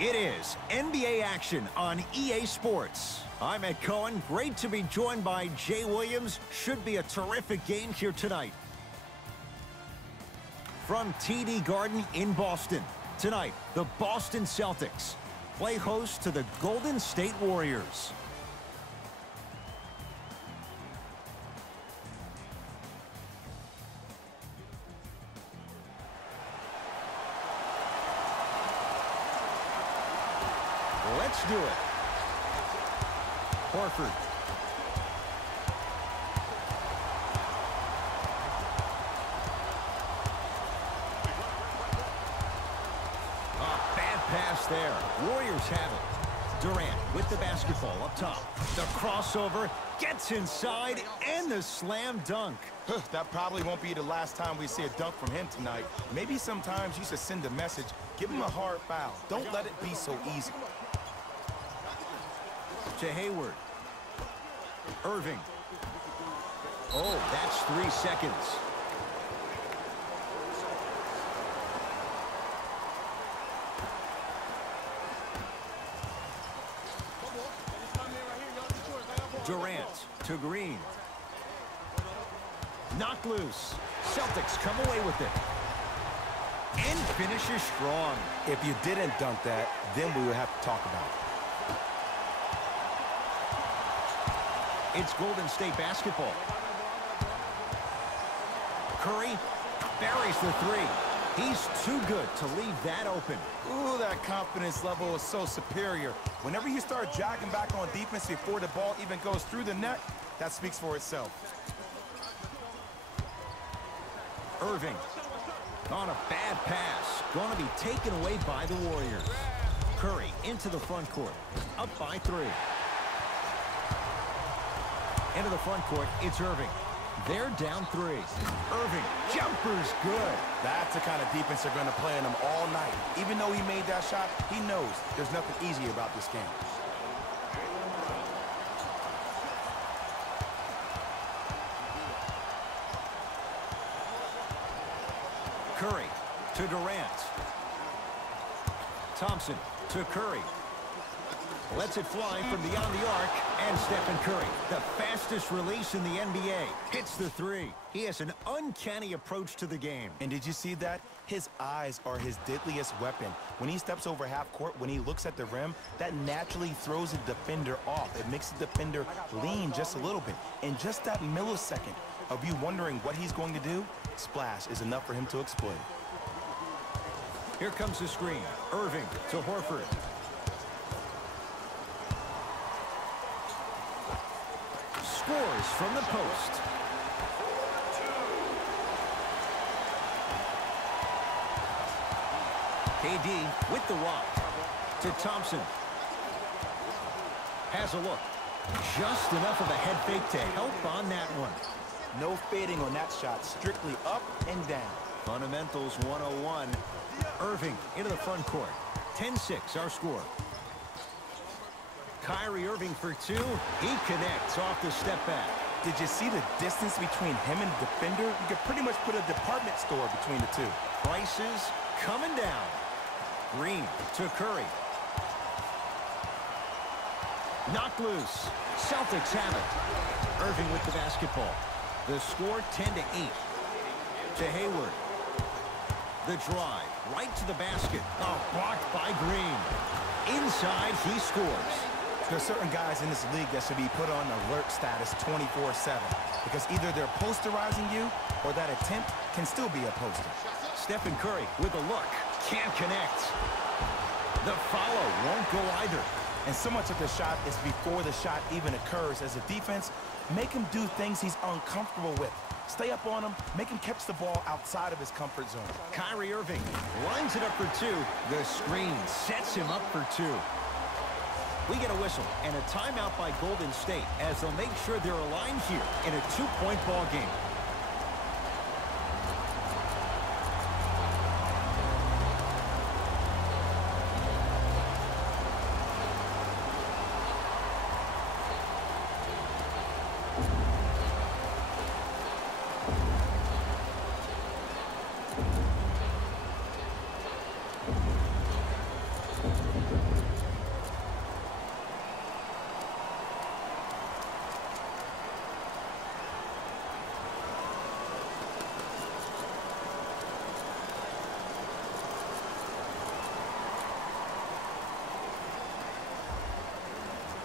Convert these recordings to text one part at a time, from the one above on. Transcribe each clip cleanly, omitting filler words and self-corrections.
It is NBA action on EA Sports. I'm Ed Cohen. Great to be joined by Jay Williams. Should be a terrific game here tonight. From TD Garden in Boston, tonight, the Boston Celtics play host to the Golden State Warriors. Let's do it. Horford. Bad pass there. Warriors have it. Durant with the basketball up top. The crossover gets inside and the slam dunk. That probably won't be the last time we see a dunk from him tonight. Maybe sometimes you should send a message. Give him a hard foul. Don't let it be so easy. To Hayward. Irving. Oh, that's 3 seconds. Durant to Green. Knocked loose. Celtics come away with it. And finishes strong. If you didn't dunk that, then we would have to talk about it. It's Golden State basketball. Curry buries the three. He's too good to leave that open. Ooh, that confidence level is so superior. Whenever you start jogging back on defense before the ball even goes through the net, that speaks for itself. Irving on a bad pass. Going to be taken away by the Warriors. Curry into the front court. Up by 3. Into the front court, it's Irving. They're down 3. Irving, jumper's good. That's the kind of defense they're going to play on him all night. Even though he made that shot, he knows there's nothing easy about this game. Curry to Durant. Thompson to Curry. Lets it fly from beyond the arc, and Stephen Curry, the fastest release in the NBA, hits the 3. He has an uncanny approach to the game. And did you see that? His eyes are his deadliest weapon. When he steps over half court, when he looks at the rim, that naturally throws the defender off. It makes the defender lean just a little bit. And just that millisecond of you wondering what he's going to do, splash is enough for him to exploit. Here comes the screen. Irving to Horford. Scores from the post. KD with the rock to Thompson. Has a look. Just enough of a head fake to help on that one. No fading on that shot. Strictly up and down. Fundamentals 101. Irving into the front court. 10-6 our score. Kyrie Irving for 2. He connects off the step back. Did you see the distance between him and the defender? You could pretty much put a department store between the two. Prices coming down. Green to Curry. Knocked loose. Celtics have it. Irving with the basketball. The score 10-8. To Hayward. The drive right to the basket. Oh, blocked by Green. Inside, he scores. There's certain guys in this league that should be put on alert status 24/7 because either they're posterizing you or that attempt can still be a poster. Stephen Curry with a look. Can't connect. The follow won't go either. And so much of the shot is before the shot even occurs. As a defense, make him do things he's uncomfortable with. Stay up on him, make him catch the ball outside of his comfort zone. Kyrie Irving lines it up for 2. The screen sets him up for 2. We get a whistle and a timeout by Golden State as they'll make sure they're aligned here in a 2-point ball game.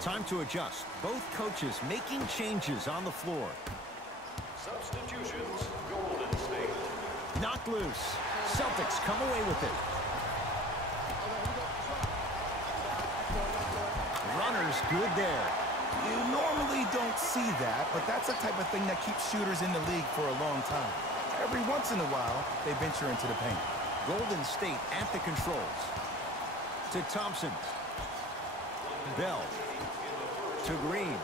Time to adjust. Both coaches making changes on the floor. Substitutions, Golden State. Knocked loose. Celtics come away with it. Runners good there. You normally don't see that, but that's the type of thing that keeps shooters in the league for a long time. Every once in a while, they venture into the paint. Golden State at the controls. To Thompson. Bell. To Green.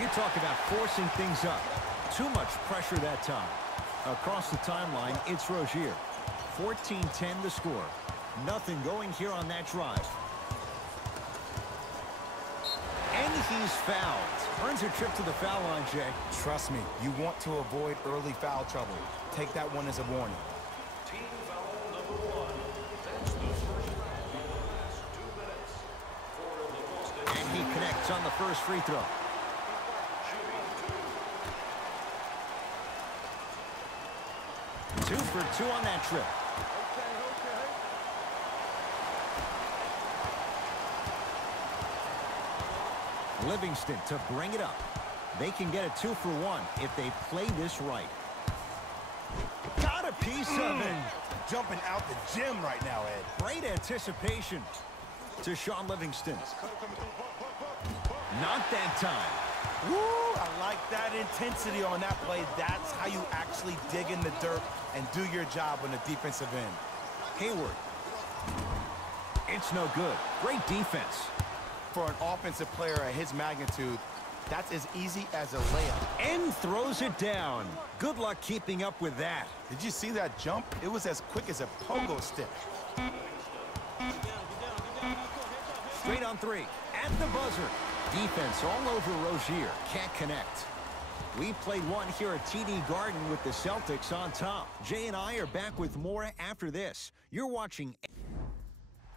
You talk about forcing things up. Too much pressure that time. Across the timeline, it's Rozier. 14-10 the score. Nothing going here on that drive. And he's fouled. Earns a trip to the foul line, Jay. Trust me, you want to avoid early foul trouble. Take that one as a warning. Team foul number 1. That's the first foul in the last 2 minutes for the Boston. And he connects on the first free throw. Shooting 2. 2 for 2 on that trip. Livingston to bring it up. They can get a 2 for 1 if they play this right. Got a piece of it. Jumping out the gym right now, Ed. Great anticipation to Sean Livingston. Not that time. Woo! I like that intensity on that play. That's how you actually dig in the dirt and do your job on the defensive end. Hayward. It's no good. Great defense. For an offensive player at his magnitude, that's as easy as a layup. And throws it down. Good luck keeping up with that. Did you see that jump? It was as quick as a pogo stick. Straight on 3. At the buzzer. Defense all over Rozier. Can't connect. We played one here at TD Garden with the Celtics on top. Jay and I are back with more after this. You're watching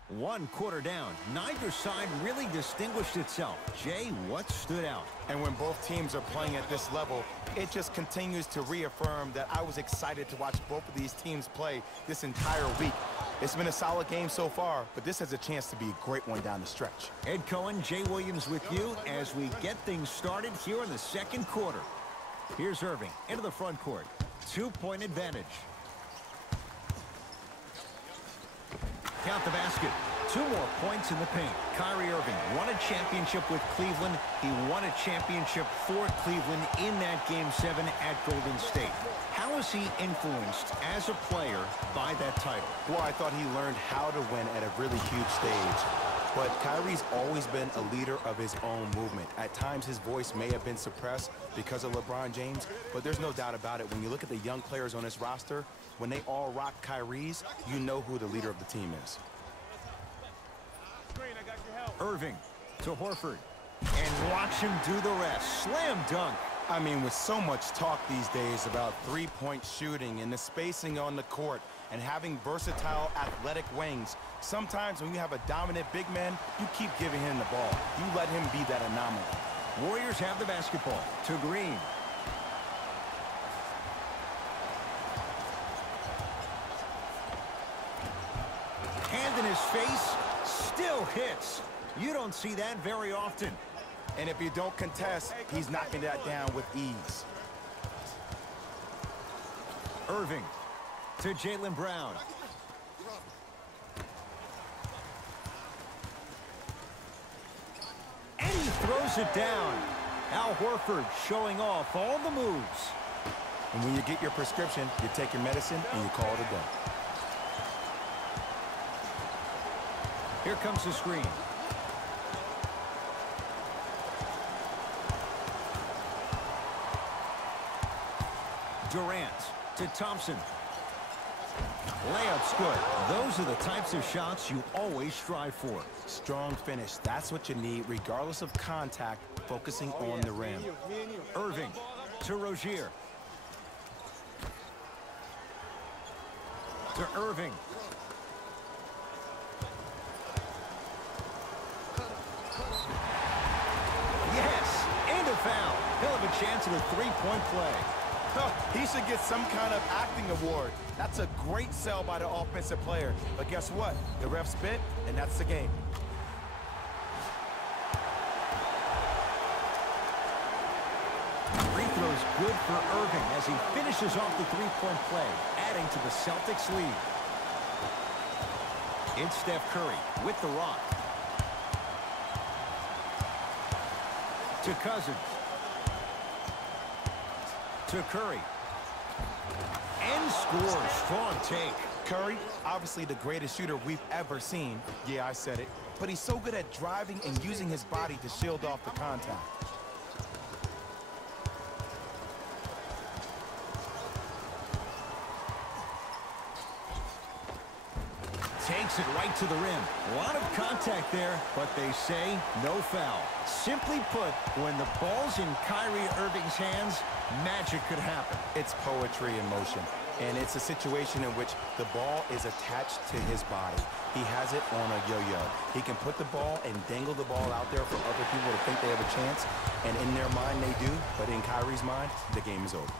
1 quarter down. Neither side really distinguished itself. Jay, what stood out? And when both teams are playing at this level, it just continues to reaffirm that I was excited to watch both of these teams play this entire week. It's been a solid game so far, but this has a chance to be a great one down the stretch. Ed Cohen, Jay Williams with you as we get things started here in the second quarter. Here's Irving into the front court. 2-point advantage. Count the basket. 2 more points in the paint. Kyrie Irving won a championship with Cleveland. He won a championship for Cleveland in that Game 7 at Golden State. How is he influenced as a player by that title? Well, I thought he learned how to win at a really huge stage. But Kyrie's always been a leader of his own movement. At times, his voice may have been suppressed because of LeBron James, but there's no doubt about it. When you look at the young players on this roster, when they all rock Kyrie's, you know who the leader of the team is. Irving to Horford. And watch him do the rest. Slam dunk. I mean, with so much talk these days about three-point shooting and the spacing on the court and having versatile athletic wings, sometimes when you have a dominant big man, you keep giving him the ball. You let him be that anomaly. Warriors have the basketball to Green. Hand in his face, still hits. You don't see that very often. And if you don't contest, he's knocking that down with ease. Irving to Jaylen Brown. And he throws it down. Al Horford showing off all the moves. And when you get your prescription, you take your medicine and you call it a day. Here comes the screen. Durant to Thompson. Layup's good. Those are the types of shots you always strive for. Strong finish. That's what you need, regardless of contact, focusing on the rim. Irving to Rozier. To Irving. Yes, and a foul. He'll have a chance at a three-point play. He should get some kind of acting award. That's a great sell by the offensive player. But guess what? The ref spit, and that's the game. good for Irving as he finishes off the three-point play, adding to the Celtics' lead. It's Steph Curry with the rock. To Cousins. To Curry. And scores. Strong take. Curry, obviously the greatest shooter we've ever seen. Yeah, I said it. But he's so good at driving and using his body to shield off the contact. Takes it right to the rim. A lot of contact there, but they say no foul. Simply put, when the ball's in Kyrie Irving's hands, magic could happen. It's poetry in motion. And it's a situation in which the ball is attached to his body. He has it on a yo-yo. He can put the ball and dangle the ball out there for other people to think they have a chance. And in their mind, they do. But in Kyrie's mind, the game is over.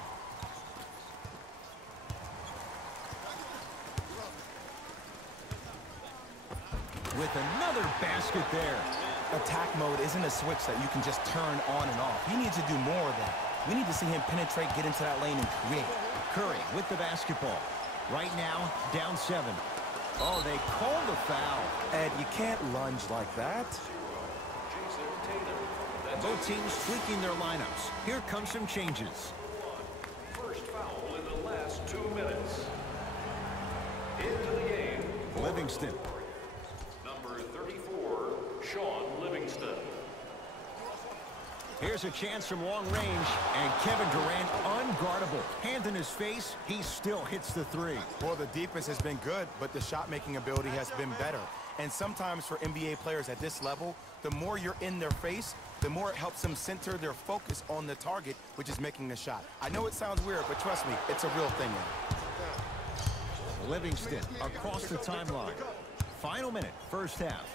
With another basket there. Attack mode isn't a switch that you can just turn on and off. He needs to do more of that. We need to see him penetrate, get into that lane, and create. Curry with the basketball. Right now, down 7. Oh, they called the foul. Ed, you can't lunge like that. Both teams tweaking their lineups. Here come some changes. First foul in the last 2 minutes. Into the game. Livingston. Number 34, Sean Livingston. Here's a chance from long range, and Kevin Durant unguardable. Hand in his face, he still hits the 3. Well, the defense has been good, but the shot-making ability has been better. And sometimes for NBA players at this level, the more you're in their face, the more it helps them center their focus on the target, which is making the shot. I know it sounds weird, but trust me, it's a real thing now. Livingston across the timeline. Final minute, first half.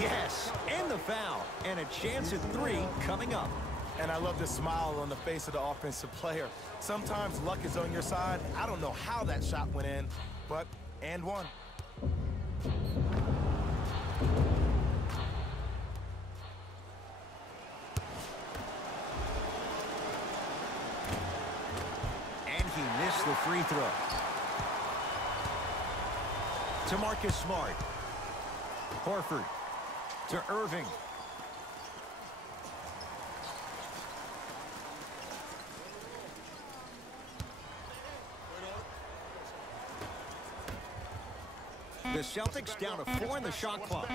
Yes, and the foul, and a chance at 3 coming up. And I love the smile on the face of the offensive player. Sometimes luck is on your side. I don't know how that shot went in, but and one. And he missed the free throw. To Marcus Smart. Horford. To Irving. The Celtics down to 4 in the shot clock.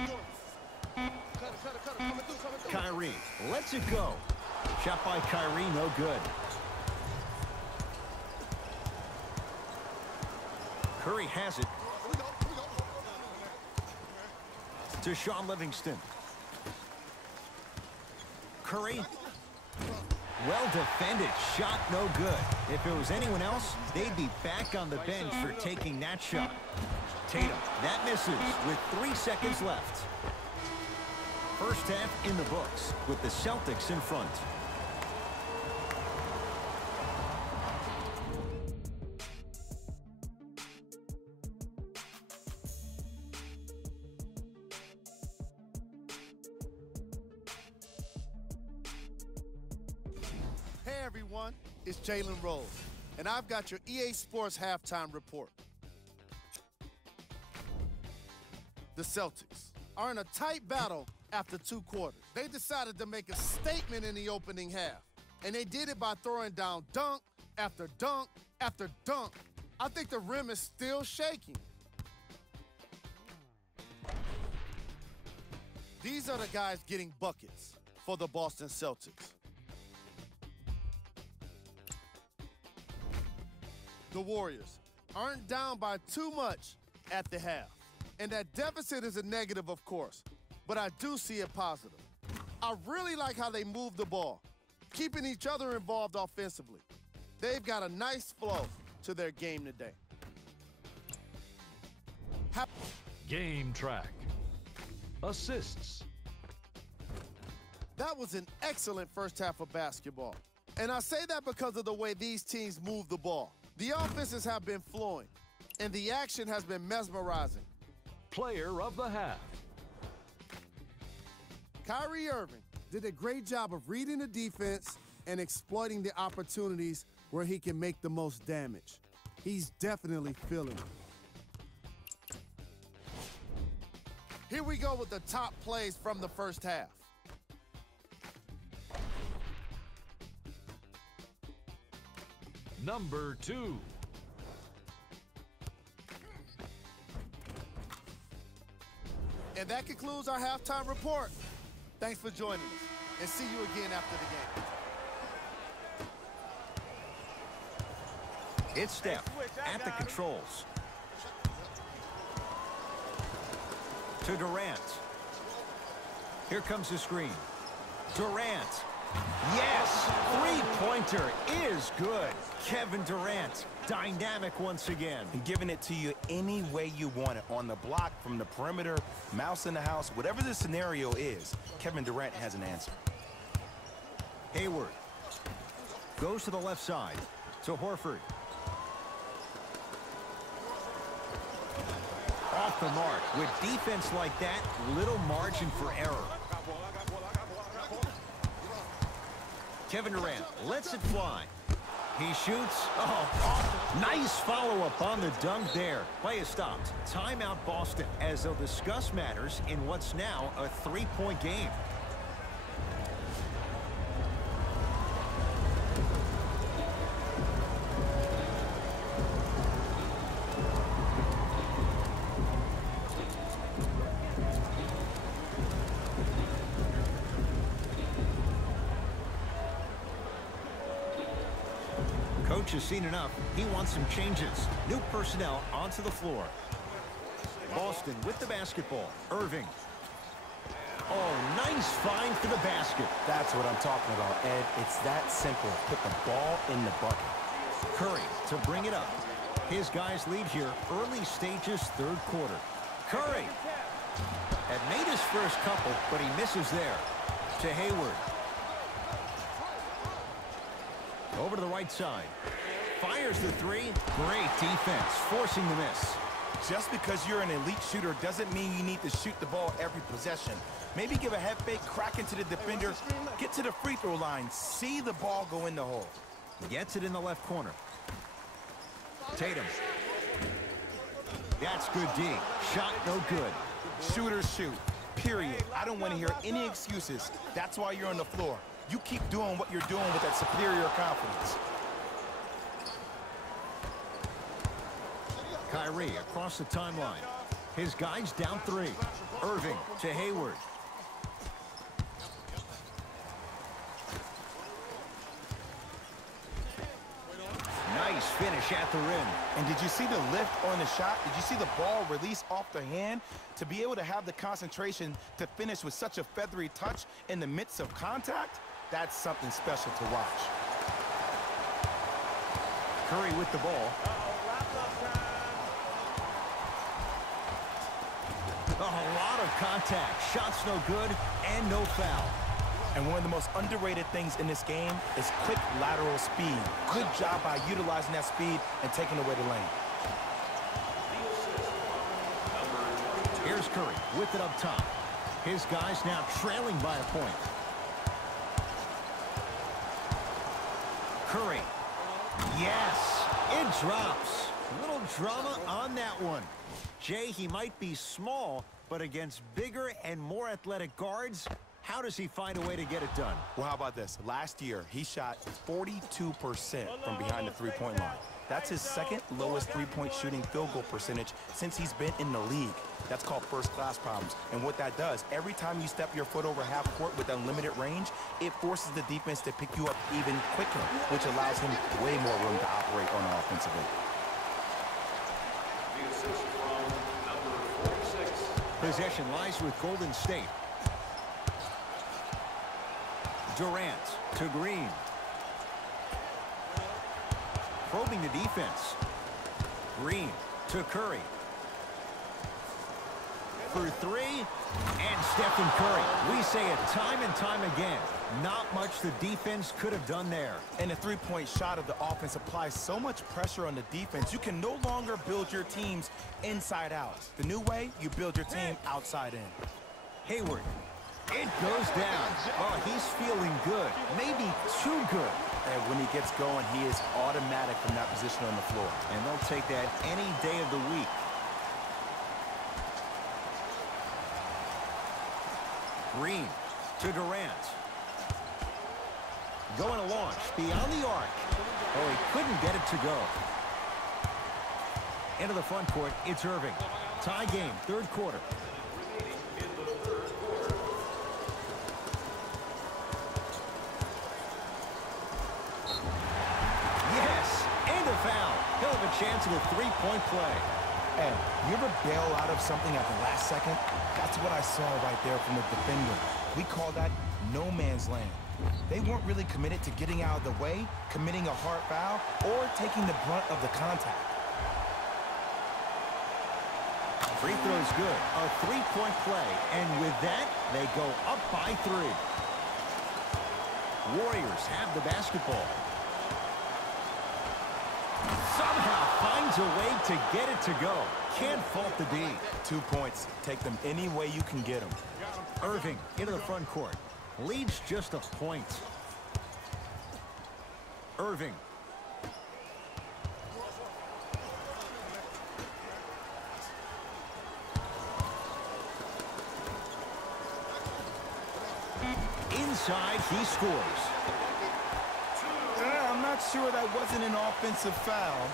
Kyrie lets it go. Shot by Kyrie, no good. Curry has it. To Sean Livingston. Curry. Well defended. Shot no good. If it was anyone else, they'd be back on the bench for taking that shot. Tatum. That misses with 3 seconds left. First half in the books with the Celtics in front. Hey everyone, it's Jalen Rose, and I've got your EA Sports halftime report. The Celtics are in a tight battle after 2 quarters. They decided to make a statement in the opening half, and they did it by throwing down dunk after dunk after dunk. I think the rim is still shaking. These are the guys getting buckets for the Boston Celtics. The Warriors aren't down by too much at the half. And that deficit is a negative, of course, but I do see it positive. I really like how they move the ball, keeping each other involved offensively. They've got a nice flow to their game today. Game track. Assists. That was an excellent first half of basketball. And I say that because of the way these teams move the ball. The offenses have been flowing, and the action has been mesmerizing. Player of the half. Kyrie Irving did a great job of reading the defense and exploiting the opportunities where he can make the most damage. He's definitely feeling it. Here we go with the top plays from the first half. Number 2. And that concludes our halftime report. Thanks for joining us, and see you again after the game. It's Steph at the controls. To Durant. Here comes the screen. Durant. Yes! Three-pointer is good. Kevin Durant, dynamic once again. And giving it to you any way you want it. On the block, from the perimeter, mouse in the house, whatever the scenario is, Kevin Durant has an answer. Hayward. Goes to the left side. To Horford. Off the mark. With defense like that, little margin for error. Kevin Durant lets it fly. He shoots. Oh, nice follow-up on the dunk there. Play is stopped. Timeout Boston, as they'll discuss matters in what's now a three-point game. Coach has seen enough. He wants some changes. New personnel onto the floor. Boston with the basketball. Irving. Oh, nice find for the basket. That's what I'm talking about, Ed. It's that simple. Put the ball in the bucket. Curry to bring it up. His guys lead here early stages, third quarter. Curry had made his first couple, but he misses there. To Hayward. Over to the right side. Fires the three. Great defense, forcing the miss. Just because you're an elite shooter doesn't mean you need to shoot the ball every possession. Maybe give a head fake, crack into the defender, get to the free throw line, see the ball go in the hole. Gets it in the left corner. Tatum. That's good D. Shot no good. Shooters shoot, period. I don't want to hear any excuses. That's why you're on the floor. You keep doing what you're doing with that superior confidence. Kyrie across the timeline. His guys down three. Irving to Hayward. Nice finish at the rim. And did you see the lift on the shot? Did you see the ball release off the hand? To be able to have the concentration to finish with such a feathery touch in the midst of contact, that's something special to watch. Curry with the ball. A lot of contact. Shots no good and no foul. And one of the most underrated things in this game is quick lateral speed. Good job by utilizing that speed and taking away the lane. Here's Curry with it up top. His guys now trailing by a point. Curry. Yes, it drops. A little drama on that one. Jay, he might be small, but against bigger and more athletic guards, how does he find a way to get it done? Well, how about this? Last year, he shot 42% from behind the three-point line. That's his second lowest three-point shooting field goal percentage since he's been in the league. That's called first-class problems. And what that does, every time you step your foot over half court with unlimited range, it forces the defense to pick you up even quicker, which allows him way more room to operate on the offensive end. The assist from number 46. Possession lies with Golden State. Durant to Green. Probing the defense. Green to Curry. For three, and Stephen Curry. We say it time and time again. Not much the defense could have done there. And the three-point shot of the offense applies so much pressure on the defense, you can no longer build your teams inside out. The new way, you build your team outside in. Hayward. It goes down. Oh, he's feeling good. Maybe too good. And when he gets going, he is automatic from that position on the floor. And they'll take that any day of the week. Green to Durant. Going to launch beyond the arc. Oh, he couldn't get it to go. Into the front court, it's Irving. Tie game, third quarter. Yes, and a foul. He'll have a chance at a three-point play. Hey, you ever bail out of something at the last second? That's what I saw right there from the defender. We call that no man's land. They weren't really committed to getting out of the way, committing a hard foul, or taking the brunt of the contact. Free throw's good. A three-point play. And with that, they go up by 3. Warriors have the basketball. Somehow finds a way to get it to go. Can't fault the D. 2 points. Take them any way you can get them. Irving into the front court. Leads just a point. Irving. Inside, he scores. I'm not sure that wasn't an offensive foul,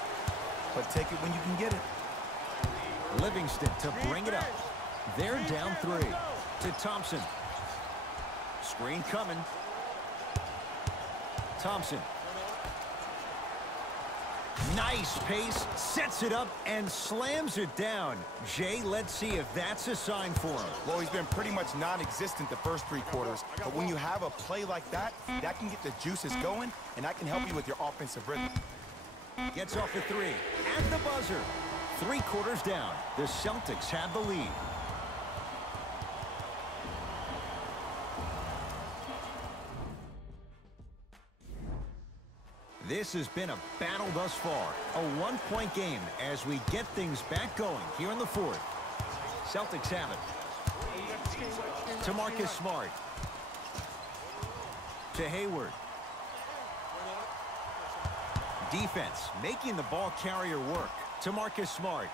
but take it when you can get it. Livingston to bring it up. They're down 3 to Thompson. Screen coming. Thompson. Nice pace, sets it up, and slams it down. Jay, let's see if that's a sign for him. Well, he's been pretty much non-existent the first 3 quarters, but when you have a play like that, that can get the juices going, and that can help you with your offensive rhythm. Gets off the 3 at the buzzer. 3 quarters down. The Celtics have the lead. This has been a battle thus far. A 1-point game as we get things back going here in the 4th. Celtics have it. To Marcus Smart. To Hayward. Defense making the ball carrier work. To Marcus Smart.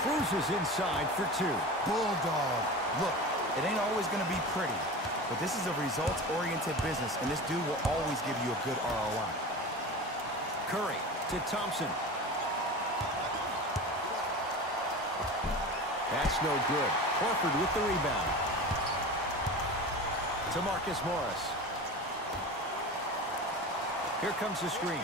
Cruises inside for 2. Bulldog. Look, it ain't always going to be pretty, but this is a results-oriented business, and this dude will always give you a good ROI. Curry to Thompson. That's no good. Horford with the rebound. To Marcus Morris. Here comes the screen.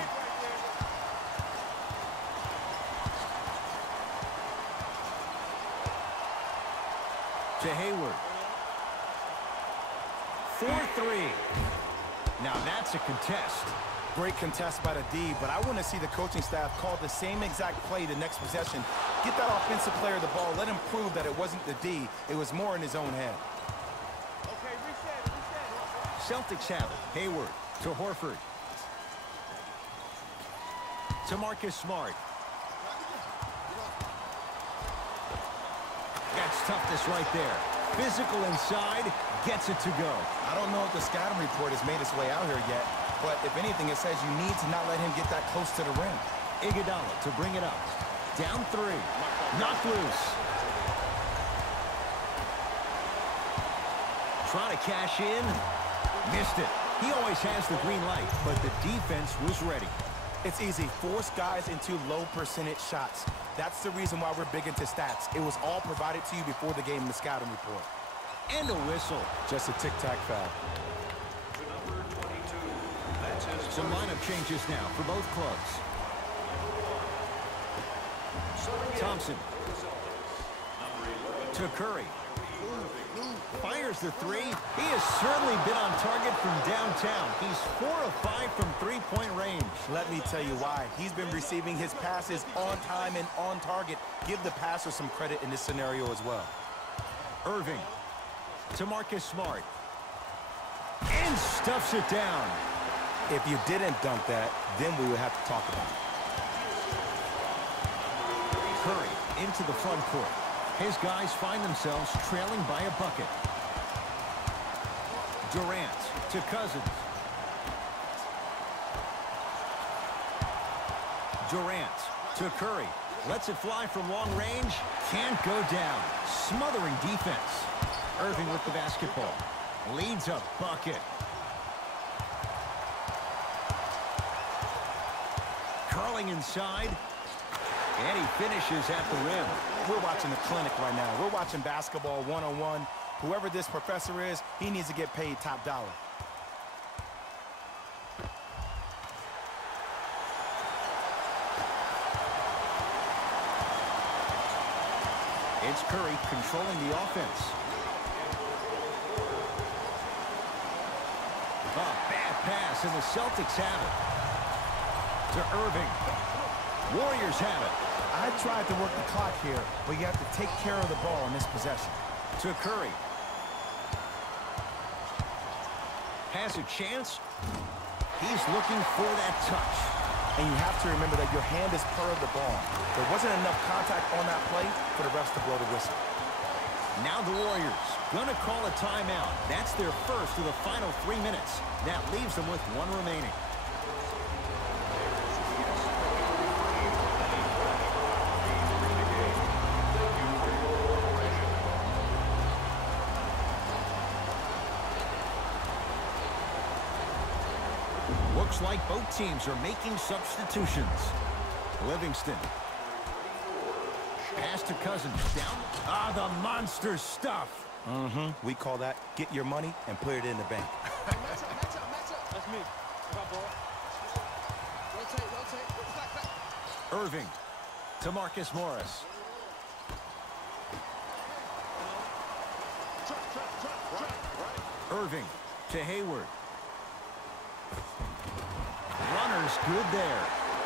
To Hayward. 4-3. Now that's a contest. Great contest by the D, but I want to see the coaching staff call the same exact play the next possession. Get that offensive player the ball. Let him prove that it wasn't the D. It was more in his own head. Okay, reset. Celtics have it. Hayward to Horford. To Marcus Smart. That's toughness right there. Physical inside, gets it to go. I don't know if the scouting report has made its way out here yet, but if anything, it says you need to not let him get that close to the rim. Iguodala to bring it up. Down 3. Knocked loose. Trying to cash in. Missed it. He always has the green light, but the defense was ready. It's easy. Force guys into low percentage shots. That's the reason why we're big into stats. It was all provided to you before the game in the scouting report. And a whistle. Just a tic-tac foul. Some lineup changes now for both clubs. Thompson. To Curry. Fires the 3. He has certainly been on target from downtown. He's 4 of 5 from three-point range. Let me tell you why. He's been receiving his passes on time and on target. Give the passer some credit in this scenario as well. Irving to Marcus Smart. And stuffs it down. If you didn't dunk that, then we would have to talk about it. Curry into the front court. His guys find themselves trailing by a bucket. Durant to Cousins. Durant to Curry. Lets it fly from long range. Can't go down. Smothering defense. Irving with the basketball. Leads a bucket. Curling inside. And he finishes at the rim. We're watching a clinic right now. We're watching basketball one-on-one. Whoever this professor is, he needs to get paid top dollar. It's Curry controlling the offense. A bad pass, and the Celtics have it. To Irving. Warriors have it. I tried to work the clock here, but you have to take care of the ball in this possession. To Curry. Has a chance. He's looking for that touch. And you have to remember that your hand is part of the ball. There wasn't enough contact on that play for the refs to blow the whistle. Now the Warriors gonna call a timeout. That's their first of the final 3 minutes. That leaves them with one remaining. Looks like both teams are making substitutions. Livingston. Pass to Cousins. Down. Ah, the monster stuff. We call that get your money and put it in the bank. Match up. That's me. Got ball. Rotate. Back. Irving to Marcus Morris. Irving to Hayward. Runner's good there.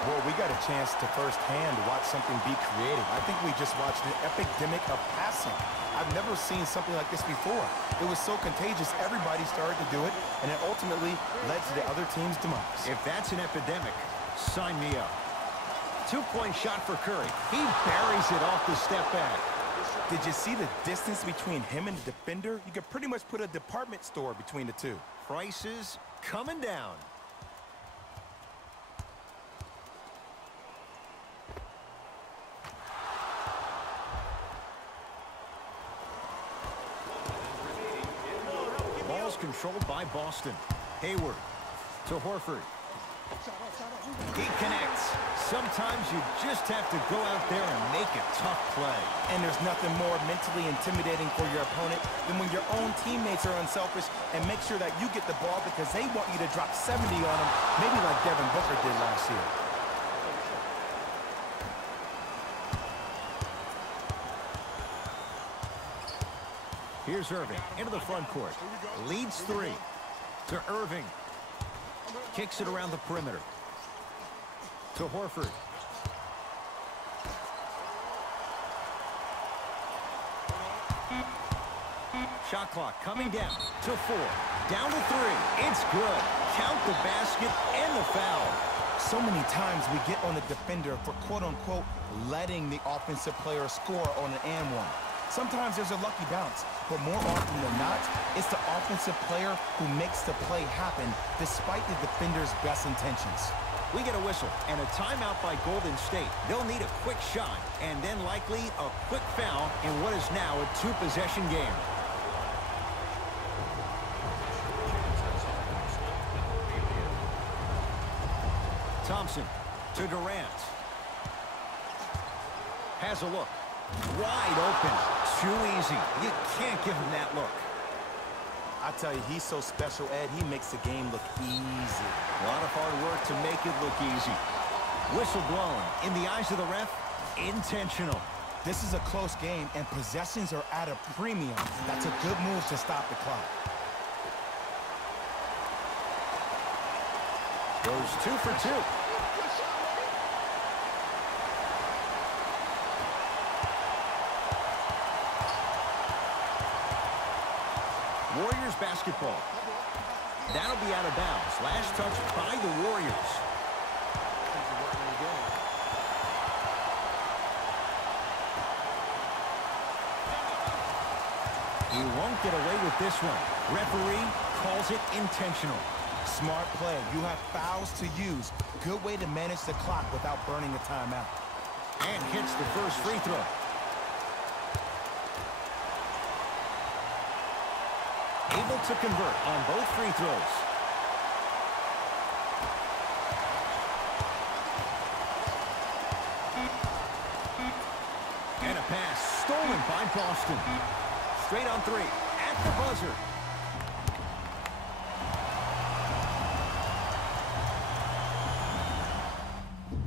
Well, we got a chance to firsthand watch something be created. I think we just watched an epidemic of passing. I've never seen something like this before. It was so contagious, everybody started to do it, and it ultimately led to the other team's demise. If that's an epidemic, sign me up. 2-point shot for Curry. He buries it off the step back. Did you see the distance between him and the defender? You could pretty much put a department store between the two. Prices coming down. Ball's controlled by Boston. Hayward to Horford. He connects. Sometimes you just have to go out there and make a tough play. And there's nothing more mentally intimidating for your opponent than when your own teammates are unselfish and make sure that you get the ball because they want you to drop 70 on them, maybe like Devin Booker did last year. Here's Irving into the front court. Leads 3 to Irving. Kicks it around the perimeter. To Horford. Shot clock coming down to 4. Down to 3. It's good. Count the basket and the foul. So many times we get on the defender for quote-unquote letting the offensive player score on an and one. Sometimes there's a lucky bounce, but more often than not, it's the offensive player who makes the play happen despite the defender's best intentions. We get a whistle and a timeout by Golden State. They'll need a quick shot and then likely a quick foul in what is now a 2-possession game. Thompson to Durant. Has a look. Wide open. Too easy. You can't give him that look. I tell you, he's so special, Ed. He makes the game look easy. A lot of hard work to make it look easy. Whistle blown. In the eyes of the ref, intentional. This is a close game, and possessions are at a premium. That's a good move to stop the clock. Goes 2 for 2. Warriors basketball. That'll be out of bounds. Last touch by the Warriors. He won't get away with this one. Referee calls it intentional. Smart play. You have fouls to use. Good way to manage the clock without burning a timeout. And hits the first free throw. Able to convert on both free throws. And a pass stolen by Boston. Straight on three. At the buzzer.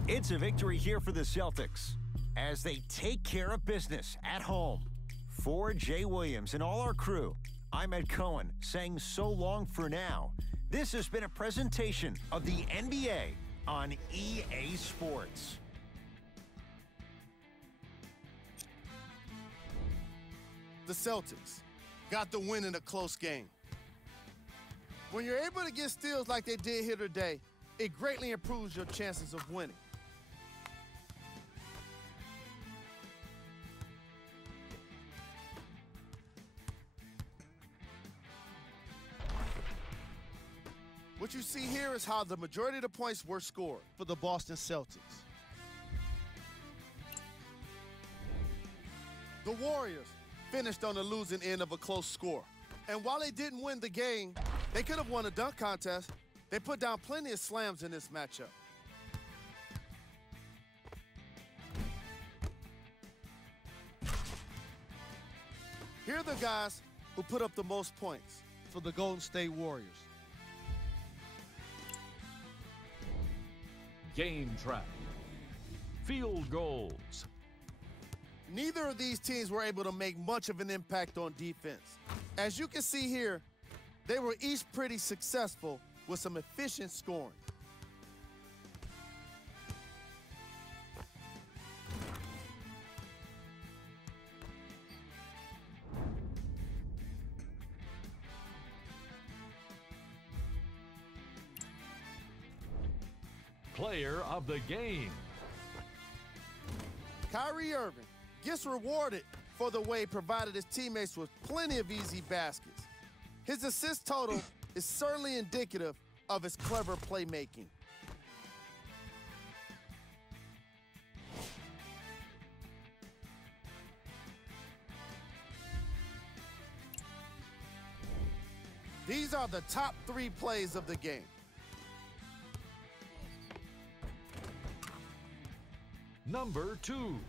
It's a victory here for the Celtics as they take care of business at home. For Jay Williams and all our crew, I'm Ed Cohen saying so long for now. This has been a presentation of the NBA on EA Sports. The Celtics got the win in a close game. When you're able to get steals like they did here today, it greatly improves your chances of winning. What you see here is how the majority of the points were scored for the Boston Celtics. The Warriors finished on the losing end of a close score. And while they didn't win the game, they could have won a dunk contest. They put down plenty of slams in this matchup. Here are the guys who put up the most points for the Golden State Warriors. Game track. Field goals. Neither of these teams were able to make much of an impact on defense. As you can see here, they were each pretty successful with some efficient scoring. Player of the game. Kyrie Irving gets rewarded for the way he provided his teammates with plenty of easy baskets. His assist total is certainly indicative of his clever playmaking. These are the top 3 plays of the game. Number 2.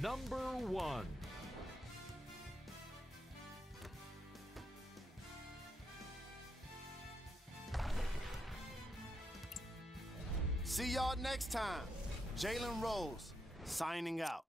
Number 1. See y'all next time. Jalen Rose signing out.